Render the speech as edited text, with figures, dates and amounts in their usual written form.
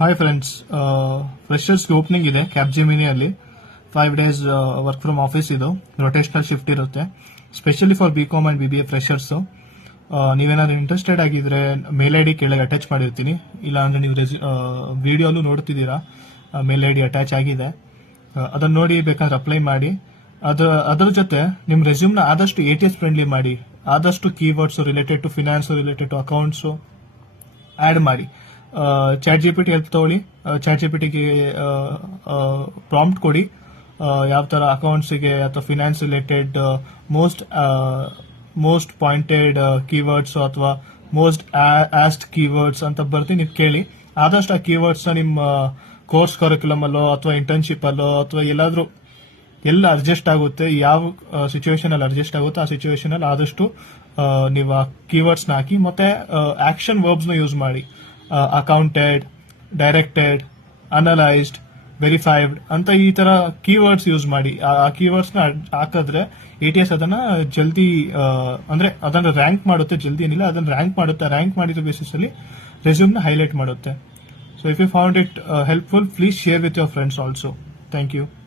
Hi friends, ಫ್ರೆಶರ್ಸ್ಗೆ opening ಇದೆ ಕ್ಯಾಪ್ಜೆಮಿನಿಯಲ್ಲಿ. 5 days ವರ್ಕ್ ಫ್ರಮ್ ಆಫೀಸ್. ಇದು ರೊಟೇಷನಲ್ ಶಿಫ್ಟ್ ಇರುತ್ತೆ, specially for BCom and BBA freshers. ನೀವೇನಾದ್ರೂ ಇಂಟ್ರೆಸ್ಟೆಡ್ ಆಗಿದ್ರೆ ಮೇಲ್ ಐಡಿ ಕೆಳಗೆ ಅಟ್ಯಾಚ್ ಮಾಡಿರ್ತೀನಿ, ಇಲ್ಲ ಅಂದ್ರೆ ನೀವು ವಿಡಿಯೋಲು ನೋಡ್ತಿದ್ದೀರಾ, ಮೇಲ್ ಐಡಿ ಅಟ್ಯಾಚ್ ಆಗಿದೆ. ಅದನ್ನ ನೋಡಿ ಬೇಕಾದ್ರೆ ಅಪ್ಲೈ ಮಾಡಿ. ಅದರ ಜೊತೆ ನಿಮ್ಮ ರೆಸ್ಯೂಮ್ನ ಆದಷ್ಟು ATS ಫ್ರೆಂಡ್ಲಿ ಮಾಡಿ. ಆದಷ್ಟು keywords related to finance, related to accounts add ಮಾಡಿ. ಚಾಟ್ GPT ಹೆಲ್ಪ್ ತಗೊಳ್ಳಿ. ಚಾಟ್ GPTಗೆ ಪ್ರಾಂಪ್ಟ್ ಕೊಡಿ, ಯಾವ ತರ ಅಕೌಂಟ್ಸ್ಗೆ ಅಥವಾ finance related most pointed keywords ಅಥವಾ ಮೋಸ್ಟ್ ಆಸ್ಡ್ ಕೀವರ್ಡ್ಸ್ ಅಂತ ಬರ್ತಿ ನೀವು ಕೇಳಿ. ಆದಷ್ಟು ಆ ಕೀವರ್ಡ್ಸ್ ನಿಮ್ಮ ಕೋರ್ಸ್ ಕರಿಕ್ಯುಲಮ್ ಅಲ್ಲೋ ಅಥವಾ ಇಂಟರ್ನ್ಶಿಪ್ ಅಲ್ಲೋ ಅಥವಾ ಎಲ್ಲಾದ್ರೂ ಎಲ್ಲ ಅಡ್ಜಸ್ಟ್ ಆಗುತ್ತೆ, ಯಾವ ಸಿಚುವೇಶನ್ ಅಲ್ಲಿ ಅಡ್ಜಸ್ಟ್ ಆಗುತ್ತೆ ಆ ಸಿಚುವೇಶನ್ ಅಲ್ಲಿ ಆದಷ್ಟು ನೀವು ಆ ಕೀವರ್ಡ್ಸ್ ನ ಹಾಕಿ. ಮತ್ತೆ ಆಕ್ಷನ್ ವರ್ಬ್ಸ್ ನ ಯೂಸ್ ಮಾಡಿ. ಅಕೌಂಟೆಡ್, ಡೈರೆಕ್ಟೆಡ್, ಅನಲೈಸ್ಡ್, ವೆರಿಫೈಡ್ ಅಂತ ಈ ತರ ಕೀವರ್ಡ್ಸ್ ಯೂಸ್ ಮಾಡಿ. ಆ ಕೀವರ್ಡ್ಸ್ ನ ಹಾಕಿದ್ರೆ ATS ಅದನ್ನ ಜಲ್ದಿ ಅಂದ್ರೆ ಅದನ್ನ ರ್ಯಾಂಕ್ ಮಾಡುತ್ತೆ. ಜಲ್ದಿ ಏನಿಲ್ಲ, ಅದನ್ನ ರ್ಯಾಂಕ್ ಮಾಡುತ್ತೆ. ರ್ಯಾಂಕ್ ಮಾಡಿದ ಬೇಸಿಸ್ ಅಲ್ಲಿ ರೆಸ್ಯೂಮ್ ನ ಹೈಲೈಟ್ ಮಾಡುತ್ತೆ. So if you found it helpful, please share with your friends also. Thank you.